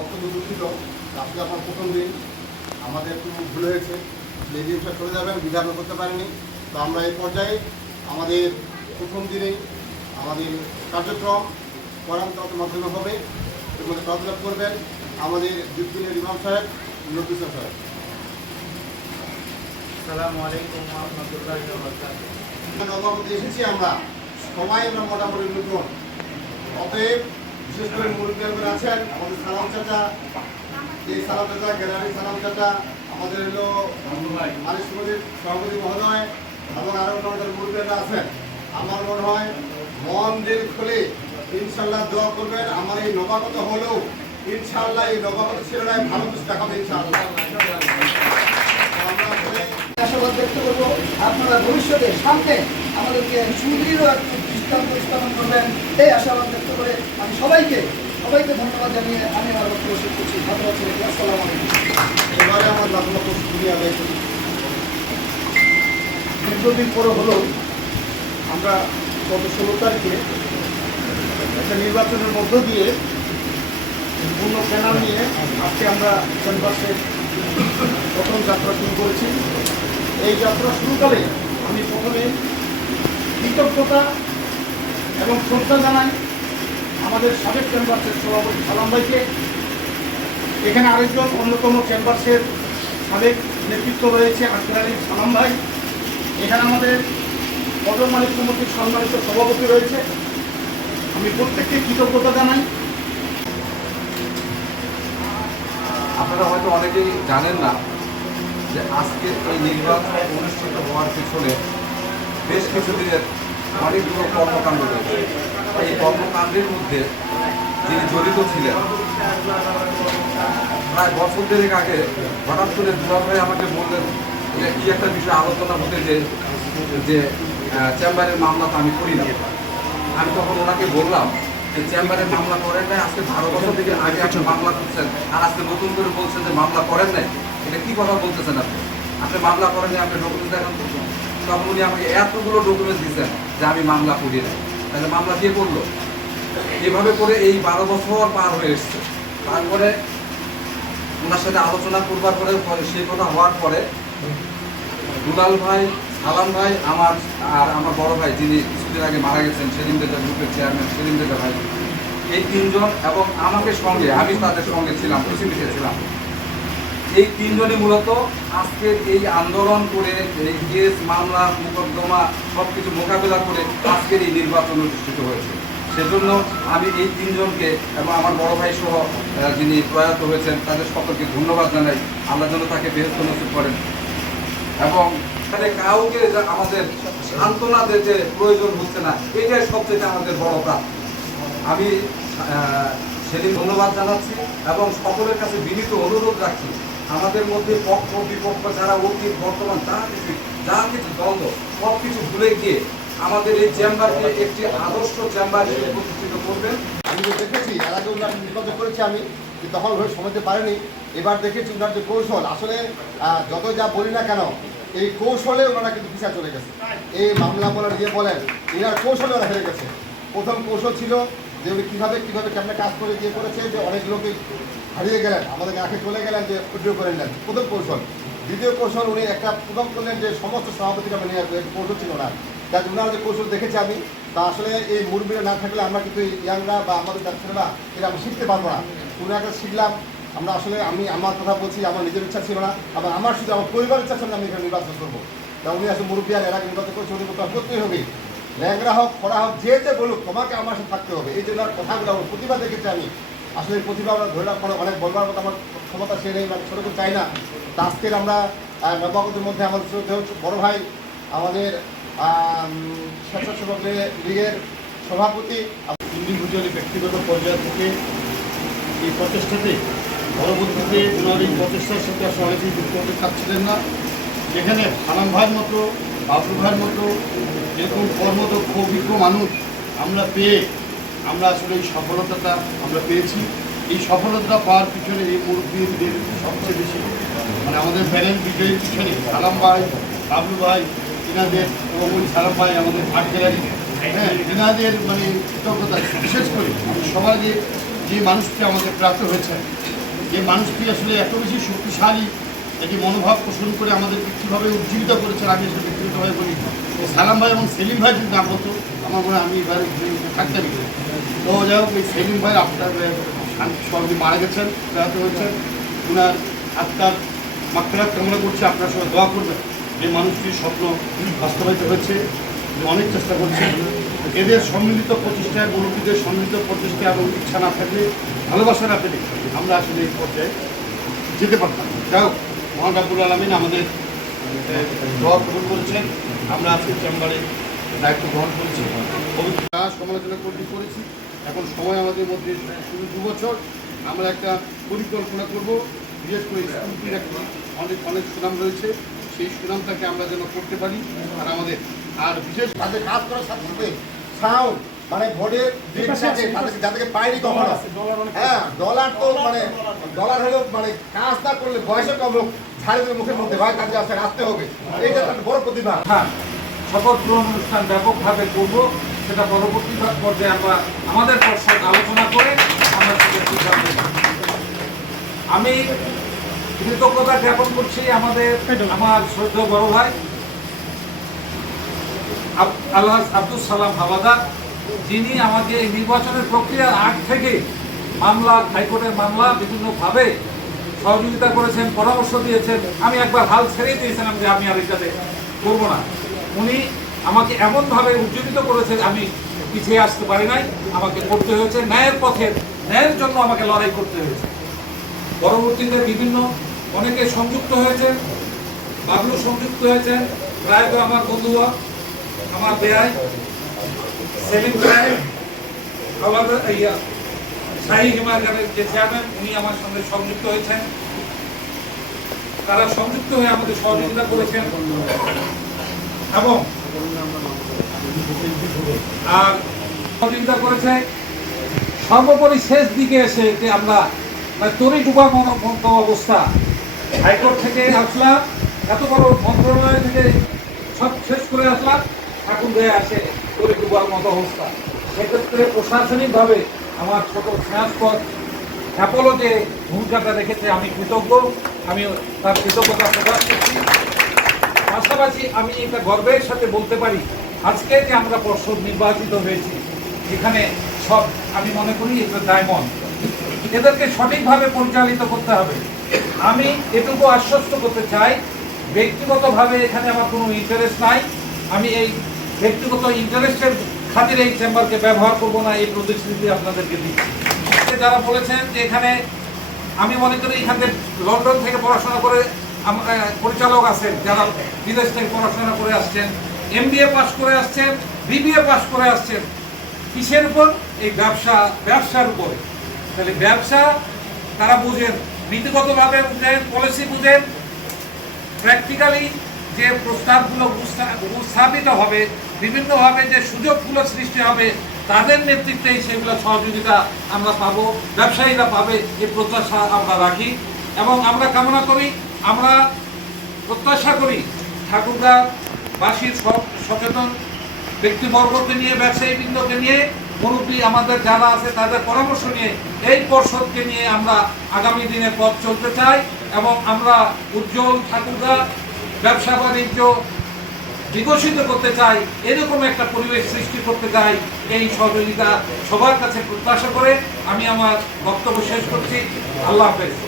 অত্যন্ত দুঃখিত। আজকে আমার প্রথম দিন। আমাদের একটু ভুল হয়েছে। যে জিনিসটা চলে যাবেন বিধান করতে পারিনি। তো আমরা এই পর্যায়ে আমাদের প্রথম দিনেই আমাদের কার্যক্রম পরামর্শের মাধ্যমে হবে এর মধ্যে তদলাপ করবেন আমাদের যুদ্ধদিনের ইমাম সাহেব নতুন সাহেব। আসসালামু আলাইকুম রাহমাতুল্লাহি এসেছি আমরা। সবাই আমরা মোটামুটি নতুন অতএব বিশেষ করে মুরব্বীরা আছেন আমাদের সালাম চাচা এই সালাম চাচা গ্যালারি সালাম চাচা আমাদের হলো মালিক সমিতির সভাপতি মহোদয় এবং আরও আমাদের মুরব্বীরা আছেন। আমার মনে হয় মন দিল খুলে ইনশাল্লাহ দোয়া করবেন। আমার এই নবাগত হলেও ইনশাল্লাহ এই নবাগত ছেলেরা ভালো কিছু দেখাবে ইনশাল্লাহ আশাবাদ ব্যক্ত করব আপনারা ভবিষ্যতে সামনে আমাদেরকে সুদৃঢ় একটি দৃষ্টান্ত স্থাপন করবেন। এই আশাবাদ ব্যক্ত করে আমি সবাইকে সবাইকে ধন্যবাদ জানিয়ে আমি আমার বক্তব্য শেষ করছি। ধন্যবাদ সবাইকে। আসসালামু আলাইকুম। এবারে আমার লাখ লক্ষ শুক্রিয়া দীর্ঘদিন পরে হলেও আমরা গত ষোলো তারিখে একটা নির্বাচনের মধ্য দিয়ে পূর্ণ প্যানাল নিয়ে আজকে আমরা ক্যানভাসের প্রথম যাত্রা শুরু করেছি। এই যাত্রা শুরুকালে আমি প্রথমে কৃতজ্ঞতা এবং শ্রদ্ধা জানাই আমাদের সাবেক ক্যানভাসের সভাপতি সালাম ভাইকে। এখানে আরেকজন অন্যতম ক্যাম্পাসের সাবেক নেতৃত্ব রয়েছে আখড়ারি সালাম ভাই। এখানে আমাদের পদর মালিক কমিটির সম্মানিত সভাপতি রয়েছে। আমি প্রত্যেককে কৃতজ্ঞতা জানাই। আপনারা হয়তো অনেকেই জানেন না যে আজকের এই নির্বাচন অনুষ্ঠিত হওয়ার পিছনে বেশ কিছুদিনের অনেকগুলো কর্মকাণ্ড রয়েছে। এই কর্মকাণ্ডের মধ্যে যিনি জড়িত ছিলেন প্রায় বছর দেড়েক আগে হঠাৎ করে দুলাভ ভাই আমাকে বললেন যে কি একটা বিষয় আলোচনা হতে যে যে চেম্বারের মামলা তো আমি করি না। আমি তখন ওনাকে বললাম যে চেম্বারে মামলা করেন নাই আজকে বারো বছর থেকে আগে আপনি মামলা করছেন আর আজকে নতুন করে বলছেন যে মামলা করেন নাই। এটা কি কথা বলতেছেন আপনি? আপনি মামলা করেন নাই আপনি ডকুমেন্ট দেখান। তখন উনি আমাকে এতগুলো ডকুমেন্ট দিচ্ছেন যে আমি মামলা করি নাই। তাহলে মামলা কে করল? এভাবে করে এই বারো বছর পার হয়ে এসছে। তারপরে ওনার সাথে আলোচনা করবার পরে সেই কথা হওয়ার পরে দুলাল ভাই, সালাম ভাই, আমার আর আমার বড় ভাই যিনি কিছুদিন আগে মারা গেছেন, সেলিম রেজা গ্রুপের চেয়ারম্যান সেলিম রেজা ভাই, এই তিনজন এবং আমাকে সঙ্গে, আমি তাদের সঙ্গে ছিলাম পৃথিবীতে ছিলাম। এই তিনজনই মূলত আজকের এই আন্দোলন করে কেস মামলা, মোকদ্দমা সব কিছু মোকাবেলা করে আজকের এই নির্বাচন অনুষ্ঠিত হয়েছে। সেজন্য আমি এই তিনজনকে এবং আমার বড় ভাই সহ যিনি প্রয়াত হয়েছেন, তাদের সকলকে ধন্যবাদ জানাই। আল্লাহ যেন তাকে বেহস্ত নসিব করেন। এবং এখানে কাউকে আমাদের সান্ত্বনা দিতে প্রয়োজন হচ্ছে না, এটাই সবচেয়ে আমাদের বড় কাজ আমি সেদিন ধন্যবাদ জানাচ্ছি এবং সকলের কাছে বিনীত অনুরোধ রাখছি আমাদের মধ্যে পক্ষ, বিপক্ষ যারা অতীত, বর্তমান যা কিছু যা কিছু দ্বন্দ্ব, সব কিছু ভুলে গিয়ে আমাদের এই চেম্বারকে একটি আদর্শ চেম্বার হিসেবে প্রতিষ্ঠিত করবেন। আমি যে দেখেছি, এর আগে উনার করেছি আমি কিন্তু তখন ওই সময়তে পারিনি, এবার দেখেছি উনার যে কৌশল, আসলে যত যা বলি না কেন, এই কৌশলে ওনারা কিন্তু পিছিয়ে চলে গেছে। এই মামলা বলার ইয়ে বলেন এনার কৌশলে ওরা হেরে গেছে। প্রথম কৌশল ছিল যে উনি কীভাবে কীভাবে কেমনে কাজ করে দিয়ে করেছে, যে অনেক লোকে হারিয়ে গেলেন, আমাদের আগে চলে গেলেন যে উদ্যোগ করে নিলেন। প্রথম কৌশল। দ্বিতীয় কৌশল, উনি একটা প্রথম করলেন যে সমস্ত সভাপতিরা মানে কৌশল ছিল না। যার ওনার যে কৌশল দেখেছি আমি, তা আসলে এই মুরব্বীরা না থাকলে আমরা কিন্তু ইয়াংরা বা আমাদের ছেলেরা এটা আমি শিখতে পারব না। ওনাকে শিখলাম, আমরা আসলে আমি আমার কথা বলছি, আমার নিজের ইচ্ছা ছিল না, আবার আমার শুধু আমার পরিবারের ইচ্ছা ছিল আমি এখানে নির্বাচন করব। তা উনি আসলে মুরব্বী আর এরা নির্বাচন করছে কথা করতেই হবে। ল্যাংরা হোক খরা হোক, যে যে বলুক, তোমাকে আমার সাথে থাকতে হবে। এই জন্য কথাগুলো আমার প্রতিভা দেখেছি আমি। আসলে প্রতিভা আমরা ধরে রাখব অনেক বলবার মতো আমার ক্ষমতা সে নেই মানে ছোটো চাই না। আজকের আমরা নবাগতের মধ্যে আমাদের বড় ভাই আমাদের আম, স্বেচ্ছাসেবক লীগের সভাপতি ইন্ডিভিজুয়ালি ব্যক্তিগত পর্যায় থেকে এই প্রচেষ্টাতে পরবর্তীতে ওনার এই প্রচেষ্টার সাথে আসলে অনেকেই যুক্ত হতে চাচ্ছিলেন না। যেখানে সালাম ভাইয়ের মতো বাবু ভাইয়ের মতো এরকম কর্মদক্ষ অভিজ্ঞ মানুষ আমরা পেয়ে আমরা আসলে এই সফলতাটা আমরা পেয়েছি। এই সফলতা পাওয়ার পিছনে এই মুরব্বীদের সবচেয়ে বেশি মানে আমাদের প্যানেল বিজয়ীর পিছনে সালাম ভাই, বাবলু ভাই এনাদের ওই সালাম ভাই আমাদের আর্ট গ্যালারি হ্যাঁ এনাদের মানে কৃতজ্ঞতা বিশেষ করে সমাজে যে মানুষটি আমাদের প্রাপ্ত হয়েছে, যে মানুষটি আসলে এত বেশি শক্তিশালী একটি মনোভাব পোষণ করে আমাদেরকে কীভাবে উজ্জীবিত করেছেন আমি আসলে ব্যক্তিগতভাবে বলি সালাম ভাই এবং সেলিম ভাই যদি নাম হতো, আমার মনে হয় আমি এবার থাকতামই। তো যাই হোক, এই সেলিম ভাই আপনার সর্বে মারা গেছেন প্রয়াত হয়েছেন। ওনার আত্মার মাত্রার কামনা করছে, আপনার সঙ্গে দোয়া করবেন। যে মানুষটির স্বপ্ন বাস্তবায়িত হয়েছে অনেক চেষ্টা করছে। এদের সম্মিলিত প্রচেষ্টায় মুরব্বীদের সম্মিলিত প্রচেষ্টা এবং ইচ্ছা না থাকলে, ভালোবাসা না পেলে, আমরা আসলে এই পর্যায়ে যেতে পারতাম। যাই হোক, মহান রাবুল আলমিন আমাদের দোয়া কবুল করেছেন। আমরা আজকে চেম্বারে দায়িত্ব গ্রহণ করেছি। কাজ সমালোচনা করতে করেছি। এখন সময় আমাদের মধ্যে শুধু দু বছর। আমরা একটা পরিকল্পনা করব বিশেষ করে স্কুলটির একটা অনেক অনেক সুনাম রয়েছে। সেই সুনামটাকে আমরা যেন করতে পারি আর আমাদের আর বিশেষ তাদের কাজ করার সাথে সাথে সাউন্ড মানে ভোটের তাদেরকে যাদেরকে পায়নি কখনো হ্যাঁ ডলার তো মানে ডলার হলেও মানে কাজ না করলে বয়সে কম লোক ঝাড়ে মুখের মধ্যে ভাই কাজে আসতে আসতে হবে। এইটা একটা বড় প্রতিভা। হ্যাঁ। শপথ গ্রহণ অনুষ্ঠান ব্যাপকভাবে করব, সেটা পরবর্তী পর্যায়ে আমরা আমাদের পর্ষদ আলোচনা করে আমরা সেটা সিদ্ধান্ত আমি কৃতজ্ঞতা জ্ঞাপন করছি আমাদের, আমার শ্রদ্ধ বড় ভাই আল্লাহ আব্দুল সালাম হাওলাদার যিনি আমাকে এই নির্বাচনের প্রক্রিয়ার আগ থেকে মামলা, হাইকোর্টের মামলা বিভিন্নভাবে সহযোগিতা করেছেন, পরামর্শ দিয়েছেন। আমি একবার হাল ছেড়ে দিয়েছিলাম যে আমি আর এটাতে করব না। উনি আমাকে এমনভাবে উজ্জীবিত করেছেন আমি পিছিয়ে আসতে পারি নাই, আমাকে করতে হয়েছে, ন্যায়ের পথে, ন্যায়ের জন্য আমাকে লড়াই করতে হয়েছে। পরবর্তীতে বিভিন্ন অনেকে সংযুক্ত হয়েছেন বাবলু সংযুক্ত হয়েছেন প্রায় আমার বন্ধুরা, আমার বেয়াই, সেলিম বেয়াই আমাদের ইয়া হিমাগারের যে চেয়ারম্যান উনি আমার সঙ্গে সংযুক্ত হয়েছেন। তারা সংযুক্ত হয়ে আমাদের সহযোগিতা করেছেন। এবং আর সহযোগিতা করেছে। সর্বোপরি শেষ দিকে এসে যে আমরা মানে তরি ডুবা মতো অবস্থা। হাইকোর্ট থেকে আসলাম, এত বড় মন্ত্রণালয় থেকে সব শেষ করে আসলাম, ঠাকুর হয়ে আসে তরি ডুবার মতো অবস্থা। সেক্ষেত্রে প্রশাসনিকভাবে আমার ছোট স্নেহাস্পদ অ্যাপোলো যে ভূমিকাটা রেখেছে, আমি কৃতজ্ঞ। আমি তার কৃতজ্ঞতা প্রকাশ করছি। পাশাপাশি আমি এটা গর্বের সাথে বলতে পারি, আজকে যে আমরা পর্ষদ নির্বাচিত হয়েছি, এখানে সব আমি মনে করি এটা ডায়মন্ড এদেরকে সঠিকভাবে পরিচালিত করতে হবে। আমি এটুকু আশ্বস্ত করতে চাই, ব্যক্তিগতভাবে এখানে আমার কোনো ইন্টারেস্ট নাই। আমি এই ব্যক্তিগত ইন্টারেস্টের খাতিরে এই চেম্বারকে ব্যবহার করব না, এই প্রতিশ্রুতি আপনাদেরকে দিচ্ছি। যারা বলেছেন যে এখানে, আমি মনে করি এখানে লন্ডন থেকে পড়াশোনা করে পরিচালক আছেন, যারা বিদেশ থেকে পড়াশোনা করে আসছেন এম এমবিএ পাস করে আসছেন বিবিএ পাস করে আসছেন। কিসের উপর? এই ব্যবসা, ব্যবসার উপরে। তাহলে ব্যবসা, তারা বুঝেন, নীতিগতভাবে বুঝেন পলিসি বুঝেন প্র্যাকটিক্যালি যে প্রস্তাবগুলো উপস্থা- উপস্থাপিত হবে, বিভিন্নভাবে যে সুযোগগুলো সৃষ্টি হবে, তাদের নেতৃত্বেই সেগুলো সহযোগিতা আমরা পাবো, ব্যবসায়ীরা পাবে, এই প্রত্যাশা আমরা রাখি। এবং আমরা কামনা করি আমরা প্রত্যাশা করি ঠাকুরগা বাসীর সব সচেতন ব্যক্তিবর্গকে নিয়ে, ব্যবসায়ীবৃন্দকে নিয়ে, মুরব্বী আমাদের যারা আছে তাদের পরামর্শ নিয়ে এই পর্ষদকে নিয়ে আমরা আগামী দিনে পথ চলতে চাই এবং আমরা উজ্জ্বল ঠাকুরগা ব্যবসা বাণিজ্য বিকশিত করতে চাই, এরকম একটা পরিবেশ সৃষ্টি করতে চাই, এই সহযোগিতা সবার কাছে প্রত্যাশা করে আমি আমার বক্তব্য শেষ করছি। আল্লাহ হাফেজ।